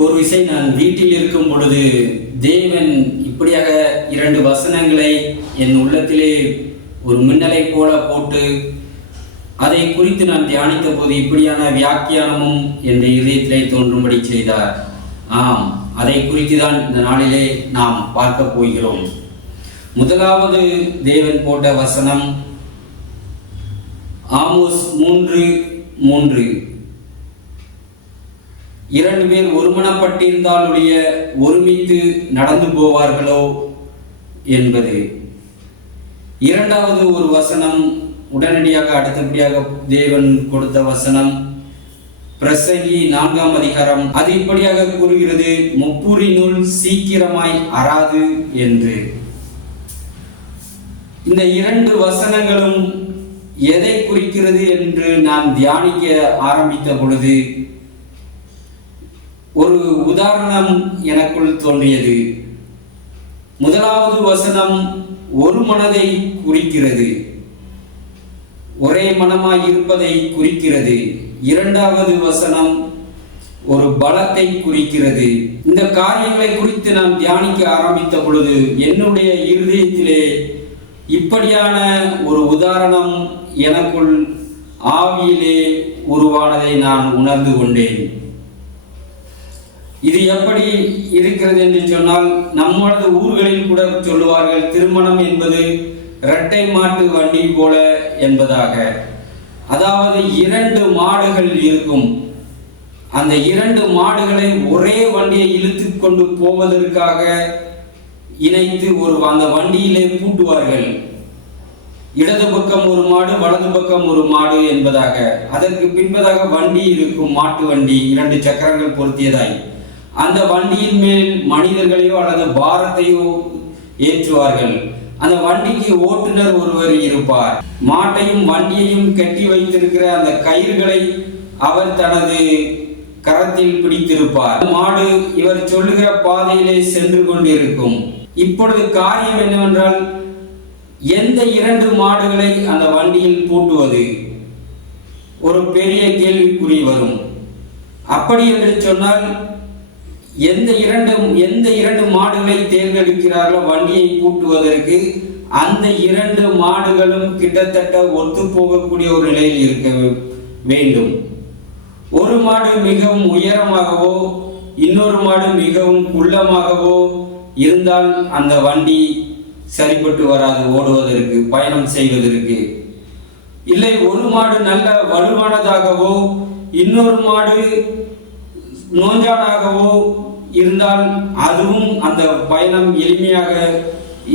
ஒரு விசை நான் வீட்டில் இருக்கும் பொழுது தேவன் இப்படியாக 2 வசனங்களை என் உள்ளத்திலே ஒரு மின்னலை போல போட்டு அதை குறித்து நான் தியானித்த போது இப்படியான வியாக்கியானமும் என் இதயத்திலே தோன்றும்படி செய்தார். ஆம், அதை குறித்து தான் இந்த நாளிலே நாம் பார்க்க போகிறோம். முதலாவது தேவன் போட்ட வசனம் ஆமோஸ் 3:3. 2 பேர் ஒருமனப்பட்டிருந்தாலுடைய ஒருமித்து நடந்து போவார்களோ என்பது. இரண்டாவது ஒரு வசனம் உடனடியாக அடுத்தபடியாக தேவன் கொடுத்த வசனம் பிரசங்கி 4ஆம் அதிகாரம். அது இப்படியாக கூறுகிறது, முப்புரினுள் சீக்கிரமாய் அறாது என்று. இந்த 2 வசனங்களும் எதை குறிக்கிறது என்று நான் தியானிக்க ஆரம்பித்த பொழுது ஒரு உதாரணம் எனக்குள் தோன்றியது. முதலாவது வசனம் ஒரு மனதை குறிக்கிறது, ஒரே மனமாய் இருப்பதை குறிக்கிறது. இரண்டாவது வசனம் ஒரு பலத்தை குறிக்கிறது. இந்த காரியங்களை குறித்து நான் தியானிக்க ஆரம்பித்த பொழுது என்னுடைய இருதயத்திலே இப்படியான ஒரு உதாரணம் எனக்குள் ஆவியிலே உருவானதை நான் உணர்ந்து கொண்டேன். இது எப்படி இருக்கிறது என்று சொன்னால், நம்மளது ஊர்களில் கூட சொல்லுவார்கள், திருமணம் என்பது இரட்டை மாட்டு வண்டி போல என்பதாக. அதாவது 2 மாடுகள் இருக்கும். அந்த 2 மாடுகளை ஒரே வண்டியை இழுத்து கொண்டு போவதற்காக இணைத்து அந்த வண்டியிலே பூட்டுவார்கள். இடது பக்கம் ஒரு மாடு, வலது பக்கம் ஒரு மாடு என்பதாக. அதற்கு பின்பதாக வண்டி இருக்கும், மாட்டு வண்டி, 2 சக்கரங்கள் பொருத்தியதாய். அந்த வண்டியின் மேல் மனிதர்களையோ அல்லது பாரத்தையோ ஏற்றுவார்கள். அந்த வண்டிக்கு ஓட்டுநர் ஒருவர் இருப்பார். மாட்டையும் வண்டியையும் கட்டி வைத்திருக்கிற அந்த கயிறுகளை அவர் தனது கரத்தில் பிடித்திருப்பார். மாடு இவர் சொல்லுகிற பாதையிலே சென்று கொண்டிருக்கும். இப்பொழுது காரியம் என்னவென்றால், எந்த 2 மாடுகளை அந்த வண்டியில் பூட்டுவது ஒரு பெரிய கேள்விக்குறி வரும். அப்படி என்று சொன்னால், எந்த இரண்டு மாடுகளை தேர்ந்தெடுக்கிறார்களோ வண்டியை பூட்டுவதற்கு, அந்த 2 மாடுகளும் கிட்டத்தட்ட ஒத்து போகக்கூடிய ஒரு நிலையில் இருக்க வேண்டும். ஒரு மாடு மிகவும் உயரமாகவோ இன்னொரு மாடு மிகவும் குள்ளமாகவோ இருந்தால் அந்த வண்டி சரிப்பட்டு வராது ஓடுவதற்கு, பயணம் செய்வதற்கு. இல்லை, ஒரு மாடு நல்ல வலுவானதாகவோ இன்னொரு மாடு நோஞ்சானாகவோ இருந்தால் அதுவும் அந்த பயணம் எளிமையாக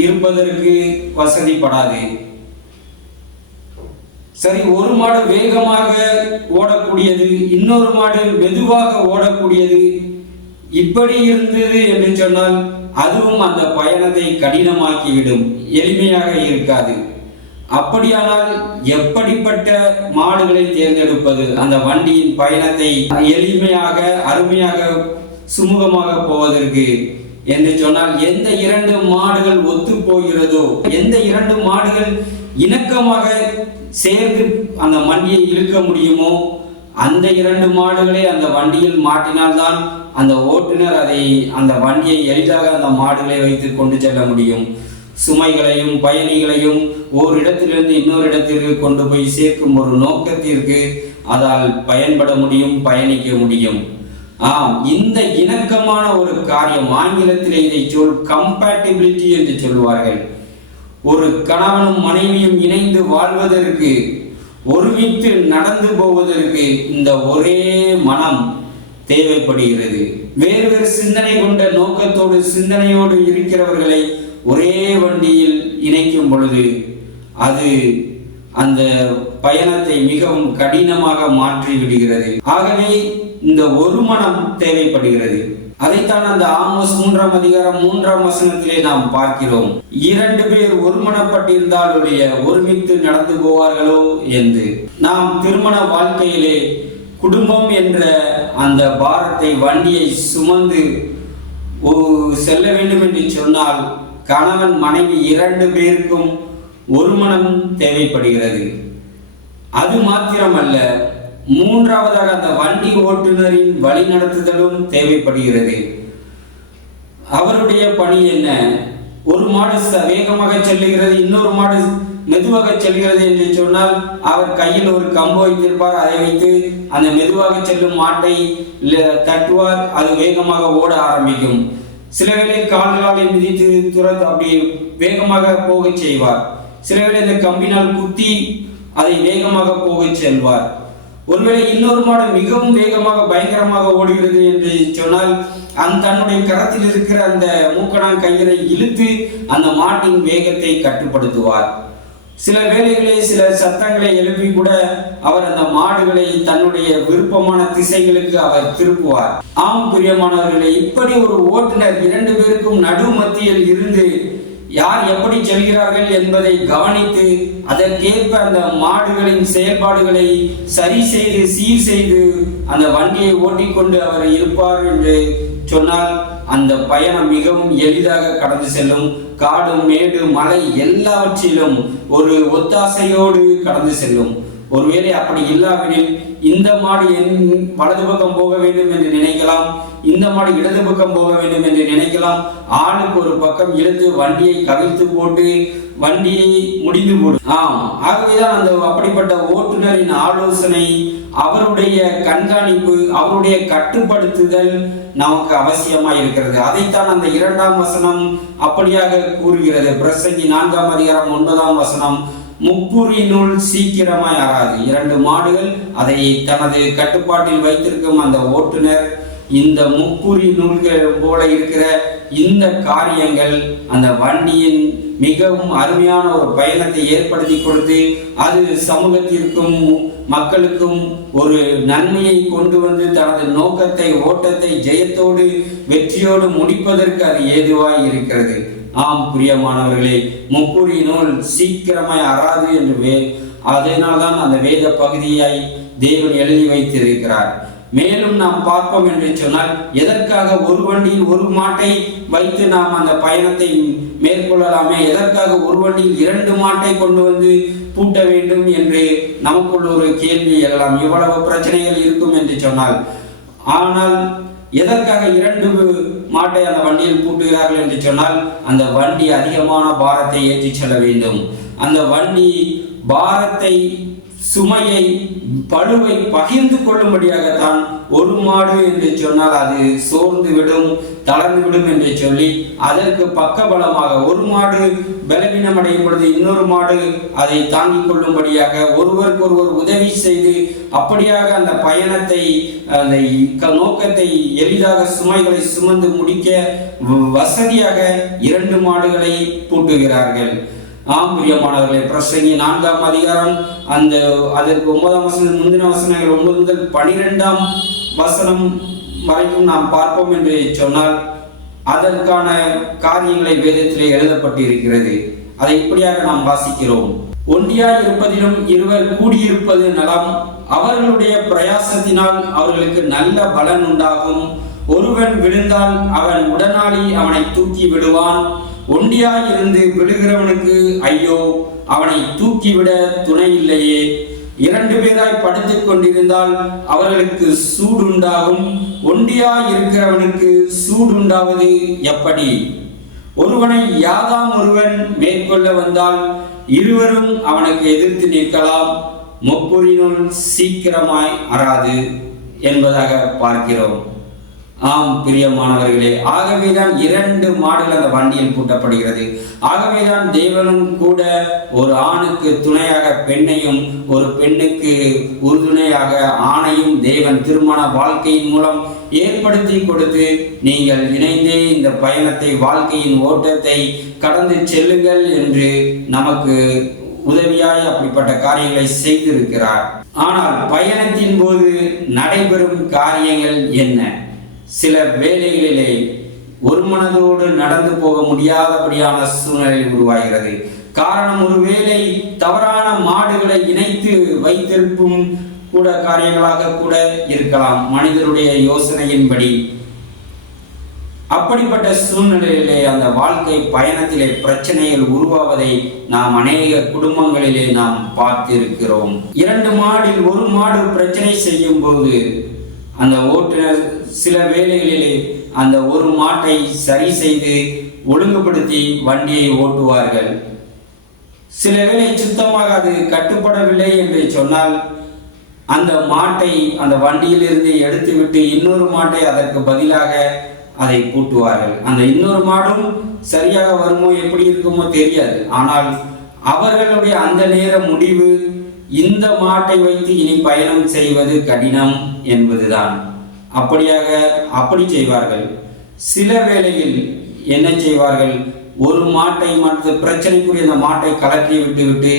இருப்பதற்கு வசதிப்படாது. சரி, ஒரு மாடு வேகமாக ஓடக்கூடியது, இன்னொரு மாடு மெதுவாக ஓடக்கூடியது, இப்படி இருந்தது என்று சொன்னால் அதுவும் அந்த பயணத்தை கடினமாக்கிவிடும், எளிமையாக இருக்காது. அப்படியானால் எப்படிப்பட்ட மாடுகளை தேர்ந்தெடுப்பது அந்த வண்டியின் பயணத்தை எளிமையாக, அருமையாக, சுமூகமாக போவதற்கு என்று சொன்னால், எந்த 2 மாடுகள் ஒத்து போகிறதோ, எந்த 2 மாடுகள் இணக்கமாக சேர்ந்து அந்த வண்டியை இழுக்க முடியுமோ, அந்த 2 மாடுகளை அந்த வண்டியில் மாட்டினால்தான் அந்த ஓட்டுநர் அந்த வண்டியை எளிதாக அந்த மாடுகளை வைத்து கொண்டு செல்ல முடியும். சுமைகளையும் பயணிகளையும் ஓரிடத்திலிருந்து இன்னொரு இடத்திற்கு கொண்டு போய் சேர்க்கும் ஒரு நோக்கத்திற்கு அதால் பயன்பட முடியும், பயணிக்க முடியும். இந்த இணக்கமான ஒரு காரியம், ஆங்கிலத்தில் இதை கம்பேட்டிபிலிட்டி என்று சொல்வார்கள். ஒரு கணவனும் மனைவியும் இணைந்து வாழ்வதற்கு, ஒருமித்து நடந்து போவதற்கு இந்த ஒரே மனம் தேவைப்படுகிறது. வேறு வேறு சிந்தனை கொண்ட நோக்கத்தோடு, சிந்தனையோடு இருக்கிறவர்களை ஒரே வண்டியில் இணைக்கும் பொழுது அது அந்த பயணத்தை மிகவும் கடினமாக மாற்றி விடுகிறது. ஆகவே இந்த ஒரு மனம் தேவைப்படுகிறது. அதைத்தான் அந்த ஆமோஸ் 3ஆம் அதிகாரம் 3ஆம் வசனத்திலே நாம் பார்க்கிறோம். 2 பேர் ஒருமனப்பட்டிருந்தாலுடைய ஒருமித்து நடந்து போவார்களோ என்று. நாம் திருமண வாழ்க்கையிலே குடும்பம் என்ற அந்த பாரத்தை, வண்டியை சுமந்து செல்ல வேண்டும் என்று சொன்னால், கணவன் மனைவி 2 பேருக்கும் ஒரு மனம் தேவைப்படுகிறது. அது மாத்திரமல்ல, மூன்றாவதாக அந்த வண்டி ஓட்டுநரின் வழிநடத்துதலும் தேவைப்படுகிறது. அவருடைய பணி என்ன? ஒரு மாடு வேகமாக செல்லுகிறது, இன்னொரு மாடு மெதுவாக செல்கிறது என்று சொன்னால் அவர் கையில் ஒரு கம்பு வைத்திருப்பார். அதை வைத்து அந்த மெதுவாக செல்லும் மாட்டை தட்டுவார், அது வேகமாக ஓட ஆரம்பிக்கும். சில வேளை கால்களால் மிதித்து துரத்து அப்படி வேகமாக போக செய்வார். சில வேளை இந்த கம்பினால் குத்தி அதை வேகமாக போக செல்வார். ஒருவேளை இன்னொரு மாடு மிகவும் வேகமாக பயங்கரமாக ஓடுகிறது என்று சொன்னால் தன்னுடைய கரத்தில் இருக்கிற அந்த மூக்கணாங் கயிறை இழுத்து அந்த மாட்டின் வேகத்தை கட்டுப்படுத்துவார். சில வேளைகளில் சில சத்தங்களை எழுப்பி கூட அவர் அந்த மாடுகளை தன்னுடைய விருப்பமான திசைகளுக்கு அவர் திருப்புவார். ஆம் பிரியமானவர்களே, இப்படி ஒரு ஓட்டுநர் இரண்டு பேருக்கும் நடு மத்தியில் இருந்து யார் எப்படி செல்கிறார்கள் என்பதை கவனித்து அதற்கேற்ப அந்த மாடுகளின் செயல்பாடுகளை சரி செய்து சீர் செய்து அந்த வண்டியை ஓட்டிக்கொண்டு அவர் இருப்பார் என்று சொன்னால் அந்த பயணம் மிகவும் எளிதாக கடந்து செல்லும். காடு மேடு மலை எல்லாவற்றிலும் ஒரு ஒத்தாசையோடு கடந்து செல்லும். ஒருவேளை அப்படி இல்லாவிடில் இந்த மாடு வலது பக்கம் போக வேண்டும் என்று நினைக்கலாம், இந்த மாடு இடது பக்கம் போக வேண்டும் என்று நினைக்கலாம். ஆளுக்கு ஒரு பக்கம் இழுத்து வண்டியை கவிழ்த்து போட்டு வண்டியை முடிந்து போடும். ஆகவேதான் அந்த அப்படிப்பட்ட ஓட்டுநரின் ஆலோசனை, அவருடைய கண்காணிப்பு, அவருடைய கட்டுப்படுத்துதல் நமக்கு அவசியமாய் இருக்கிறது. அதைத்தான் அந்த 2ஆம் வசனம் அப்படியாக கூறுகிறது. பிரசங்கி 4ஆம் அதிகாரம் 9ஆம் வசனம், முப்புரினுள் சீக்கிரமாய் அறாது. 2 மாடுகள், அதை தனது கட்டுப்பாட்டில் வைத்திருக்கும் அந்த ஓட்டுநர் இந்த முப்புரி நூல்கள் போல இருக்கிற இந்த காரியங்கள் அந்த வண்டியின் மிகவும் அருமையான ஒரு பயணத்தை ஏற்படுத்தி கொடுத்து அது சமூகத்திற்கும் மக்களுக்கும் ஒரு நன்மையை கொண்டு வந்து தனது நோக்கத்தை, ஓட்டத்தை ஜெயத்தோடு வெற்றியோடு முடிப்பதற்கு அது ஏதுவாய் இருக்கிறது. ஆம் பிரியமானவர்களே, முப்புரி நூல் சீக்கிரமாய் அறாது என்று அதனால்தான் அந்த வேத பகுதியை தேவன் எழுதி வைத்திருக்கிறார். மேலும் நாம் பார்ப்போம் என்று சொன்னால், எதற்காக ஒரு வண்டியில் ஒரு மாட்டை வைத்து நாம் அந்த பயணத்தை மேற்கொள்ளலாமே, எதற்காக ஒரு வண்டியில் 2 மாட்டை கொண்டு வந்து பூட்ட வேண்டும் என்று நமக்குள்ள ஒரு கேள்வி எழலாம். இவ்வளவு பிரச்சனைகள் இருக்கும் என்று சொன்னால், ஆனால் எதற்காக 2 மாட்டை அந்த வண்டியில் பூட்டுகிறார்கள் என்று சொன்னால், அந்த வண்டி அதிகமான பாரத்தை ஏற்றி செல்ல வேண்டும். அந்த வண்டி பாரத்தை, சுமையை, பழுவை பகிர்ந்து கொள்ளும்படியாகத்தான். ஒரு மாடு என்று சொன்னால் அது சோர்ந்து விடும், தளர்ந்து விடும் என்று சொல்லி அதற்கு பக்கபலமாக ஒரு மாடு பலவீனம் அடையும் பொழுது இன்னொரு மாடு அதை தாங்கிக் கொள்ளும்படியாக ஒருவருக்கு ஒருவர் உதவி செய்து அப்படியாக அந்த பயணத்தை, அந்த நோக்கத்தை எளிதாக சுமைகளை சுமந்து முடிக்க வசதியாக 2 மாடுகளை பூட்டுகிறார்கள். ஆம் பிரியமானவர்களே, பிரசங்கி 4ஆம் அதிகாரம் அதற்கு 9ஆம் வசனம் முந்தின வசனங்கள் 9 முதல் 12ஆம் வசனம் வரைக்கும் நாம் பார்ப்போம் என்று சொன்னால் அதற்கான காரியங்களை வேதத்திலே எழுதப்பட்டிருக்கிறது. அதை இப்படியாக நாம் வாசிக்கிறோம். ஒன்றியாய் இருப்பதிலும் இருவர் கூடியிருப்பது நலம், அவர்களுடைய பிரயாசத்தினால் அவர்களுக்கு நல்ல பலன் உண்டாகும். ஒருவன் விழுந்தால் அவன் உடனாளி அவனை தூக்கி விடுவான். ஒண்டியாய் இருந்து விழுகிறவனுக்கு ஐயோ, அவனை தூக்கிவிட துணை இல்லையே. 2 பேராய் படுத்துக் கொண்டிருந்தால் அவர்களுக்கு சூடுண்டாகும். ஒண்டியாய் இருக்கிறவனுக்கு சூடுண்டாவது எப்படி? ஒருவனை யாதாம் ஒருவன் மேற்கொள்ள வந்தால் இருவரும் அவனுக்கு எதிர்த்து நிற்கலாம். முப்புரினுள் சீக்கிரமாய் அறாது என்பதாக பார்க்கிறோம். ஆம் பிரியமானவர்களே, ஆகவேதான் 2 மாடுகள் அந்த வண்டியில் பூட்டப்படுகிறது. ஆகவேதான் தேவனும் கூட ஒரு ஆணுக்கு துணையாக பெண்ணையும், ஒரு பெண்ணுக்கு உறுதுணையாக ஆணையும் தேவன் திருமண வாழ்க்கையின் மூலம் ஏற்படுத்தி கொடுத்து, நீங்கள் இணைந்தே இந்த பயணத்தை, வாழ்க்கையின் ஓட்டத்தை கடந்து செல்லுங்கள் என்று நமக்கு உதவியாய் அப்படிப்பட்ட காரியங்களை செய்திருக்கிறார். ஆனால் பயணத்தின் போது நடைபெறும் காரியங்கள் என்ன? சில வேளைகளிலே ஒரு மனதோடு நடந்து போக முடியாதபடியான சூழ்நிலை உருவாகிறது. காரணம், ஒருவேளை தவறான மாடுகளை இணைத்து வைத்திருக்கும் கூட காரியங்களாக கூட இருக்கலாம். மனிதருடைய யோசனையின்படி அப்படிப்பட்ட சூழ்நிலையிலே அந்த வாழ்க்கை பயணத்திலே பிரச்சனைகள் உருவாவதை நாம் அநேக குடும்பங்களிலே நாம் பார்த்திருக்கிறோம். 2 மாடில் 1 மாடு பிரச்சனை செய்யும் போது அந்த ஓட்டுநர் சில வேளைகளிலே அந்த 1 மாட்டை சரி செய்து ஒழுங்குபடுத்தி வண்டியை ஓட்டுவார்கள். சில வேளை சுத்தமாக அது கட்டுப்படவில்லை என்று சொன்னால் அந்த மாட்டை அந்த வண்டியிலிருந்து எடுத்துவிட்டு இன்னொரு மாட்டை அதற்கு பதிலாக அதை பூட்டுவார்கள். அந்த இன்னொரு மாடும் சரியாக வருமோ எப்படி இருக்குமோ தெரியாது. ஆனால் அவர்களுடைய அந்த நேர முடிவு இந்த மாட்டை வைத்து இனி பயணம் செய்வது கடினம் என்பதுதான். அப்படி செய்வார்கள். சில வேளையில் என்ன செய்வார்கள், 1 மாட்டை மட்டும் பிரச்சனைக்குரிய அந்த மாட்டை கலற்றி விட்டு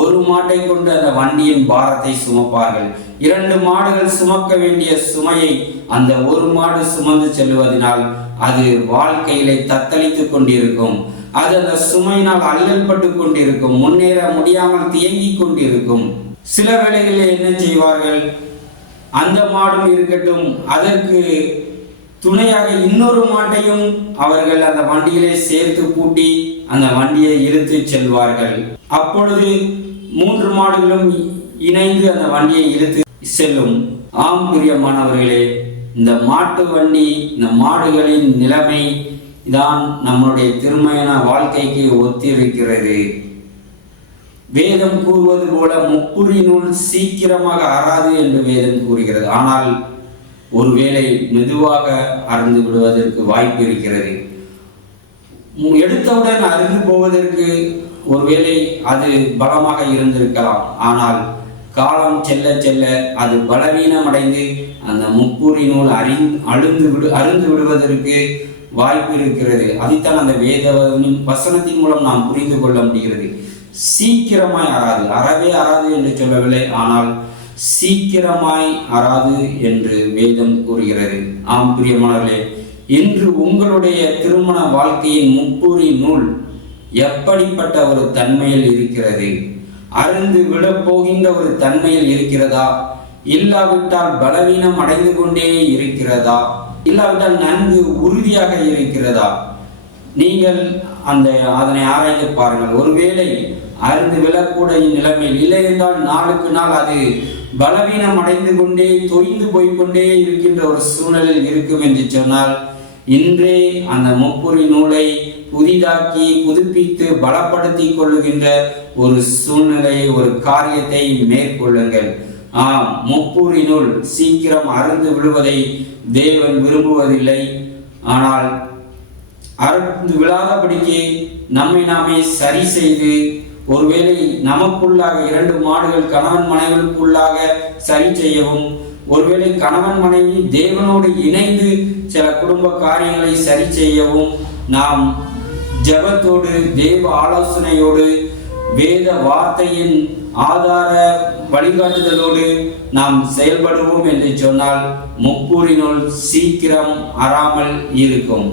1 மாட்டை கொண்டு அந்த வண்டியின் பாரத்தை சுமப்பார்கள். 2 மாடுகள் சுமக்க வேண்டிய சுமையை அந்த 1 மாடு சுமந்து செல்வதனால் அது வாழ்க்கையிலே தத்தளித்துக் கொண்டிருக்கும். அது அந்த சுமையினால் அல்லல் பட்டு கொண்டிருக்கும். முன்னேற முடியாமல் தியங்கிக் கொண்டிருக்கும். சில வேளைகளில் என்ன செய்வார்கள், அந்த மாடும் இருக்கட்டும், அதற்கு துணையாக இன்னொரு மாட்டையும் அவர்கள் அந்த வண்டியிலே சேர்த்து பூட்டி அந்த வண்டியை இழுத்து செல்வார்கள். அப்பொழுது 3 மாடுகளும் இணைந்து அந்த வண்டியை இழுத்து செல்லும். ஆம் பிரியமானவர்களே, இந்த மாட்டு வண்டி, இந்த மாடுகளின் நிலைமை தான் நம்முடைய திருமண வாழ்க்கைக்கு ஒத்திருக்கிறது. வேதம் கூறுவது போல முப்புரி நூல் சீக்கிரமாக அறாது என்று வேதம் கூறுகிறது. ஆனால் ஒருவேளை மெதுவாக அறுந்து விடுவதற்கு வாய்ப்பு இருக்கிறது. எடுத்தவுடன் அறுந்து போவதற்கு ஒருவேளை அது பலமாக இருந்திருக்கலாம். ஆனால் காலம் செல்ல செல்ல அது பலவீனமடைந்து அந்த முப்புரி நூல் அருந்து விடுவதற்கு வாய்ப்பு இருக்கிறது. அதைத்தான் அந்த வேத வசனத்தின் மூலம் நாம் புரிந்து கொள்ள முடிகிறது. சீக்கிரமாய் அறவே அறாது என்று சொல்லவில்லை, ஆனால் சீக்கிரமாய் அறாது என்று வேதம் கூறுகிறது. ஆம் பிரியமானவர்களே, இன்று உங்களுடைய திருமண வாழ்க்கையின் முப்புரி நூல் எப்படிப்பட்ட ஒரு தன்மையில் இருக்கிறது? அருந்து விட போகின்ற ஒரு தன்மையில் இருக்கிறதா? இல்லாவிட்டால் பலவீனம் அடைந்து கொண்டே இருக்கிறதா? இல்லாவிட்டால் நன்கு உறுதியாக இருக்கிறதா? நீங்கள் அதனை ஆராய்ந்து பாருங்கள். ஒருவேளை அருந்து விழக்கூடிய நிலைமையில் இல்லை என்றால் நாளுக்கு நாள் அது பலவீனம் அடைந்து கொண்டே தொய்ந்து போய்கொண்டே இருக்கின்ற ஒரு சூழலில் இருக்கும் என்று சொன்னால் இன்றே அந்த முப்புரி நூலை புதிதாக்கி புதுப்பித்து பலப்படுத்தி கொள்ளுகின்ற ஒரு சூழ்நிலையை, ஒரு காரியத்தை மேற்கொள்ளுங்கள். முப்புரி நூல் சீக்கிரம் அருந்து விழுவதை தேவன் விரும்புவதில்லை. ஆனால் அருந்து விழாதபடிக்கு நம்மை நாமே சரி செய்து, ஒருவேளை நமக்குள்ளாக 2 மாடுகள் கணவன் மனைவிக்குள்ளாக சரி செய்யவும், ஒருவேளை கணவன் மனைவி தேவனோடு இணைந்து சில குடும்ப காரியங்களை சரி செய்யவும் நாம் ஜெபத்தோடு தேவ ஆலோசனையோடு வேத வார்த்தையின் ஆதார வழிகாட்டுதலோடு நாம் செயல்படுவோம் என்று சொன்னால் முப்புரி நூல் சீக்கிரம் அறாமல் இருக்கும்.